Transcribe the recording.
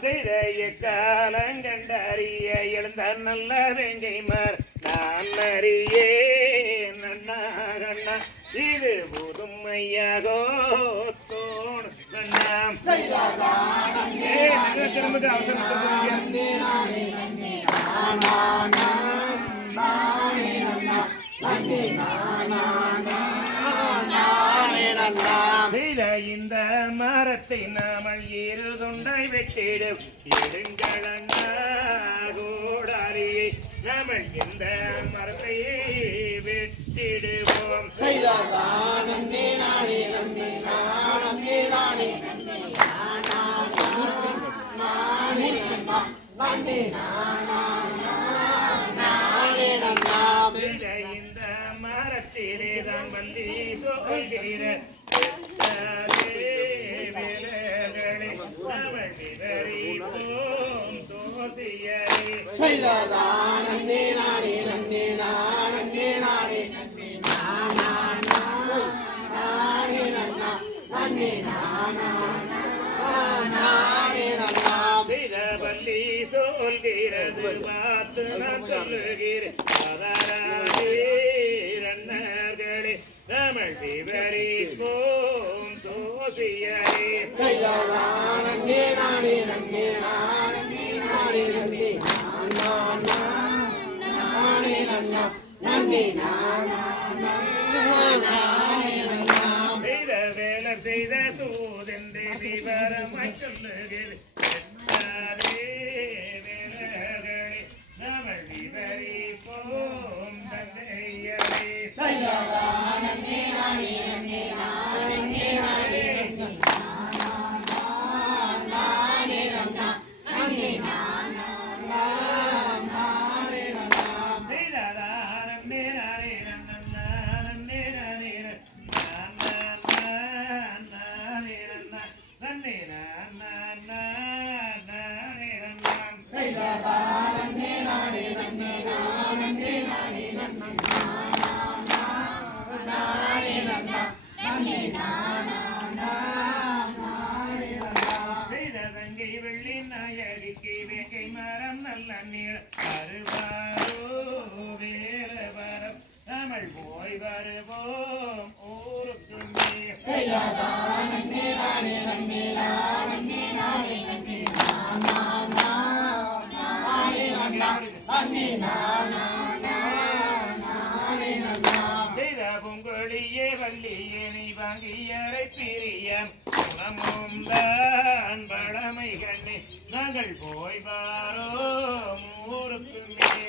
செய்தைய காலங்கண்டறிய எழுந்த நல்ல வெஞ்சைமர் நான் அறியே நன்னா கண்ணா இது புதுமையாகோ தோணு கண்ணா திரும்ப அவசரம் மரத்தை நாமல் இருதுண்டை வெட்டிடும் எடுங்களூடாரியை நாமல் இந்த மரத்தையே வெட்டிடுவோம் இந்த மரத்திலே தான் வந்து சொல்கிறேன் சோதியரே விதவல்லி சொல்கிறது பார்த்து நான் சொல்லுகிறேன். ரன்னர்களே தமிழ் போம் சோசியரே செய்த வேலை செய்த தூதென்று விவரமாய் சொல்லுகிறேன் எட்டாதே வேலர்களே தமிழ் விவரிப்போம் தந்தையரே தங்கை வெள்ளி நாயடிக்கு வேங்கை மரம் நல்ல நீர் அருவாரோ வேல வரம் தமிழ் போய் வருவோம் ஊருக்கு பொங்கொழியே வள்ளியே நீ வாங்கியரை பிரியம். குணமும் நாங்கள் போய் வாரோம். ஊருக்கு மேலே.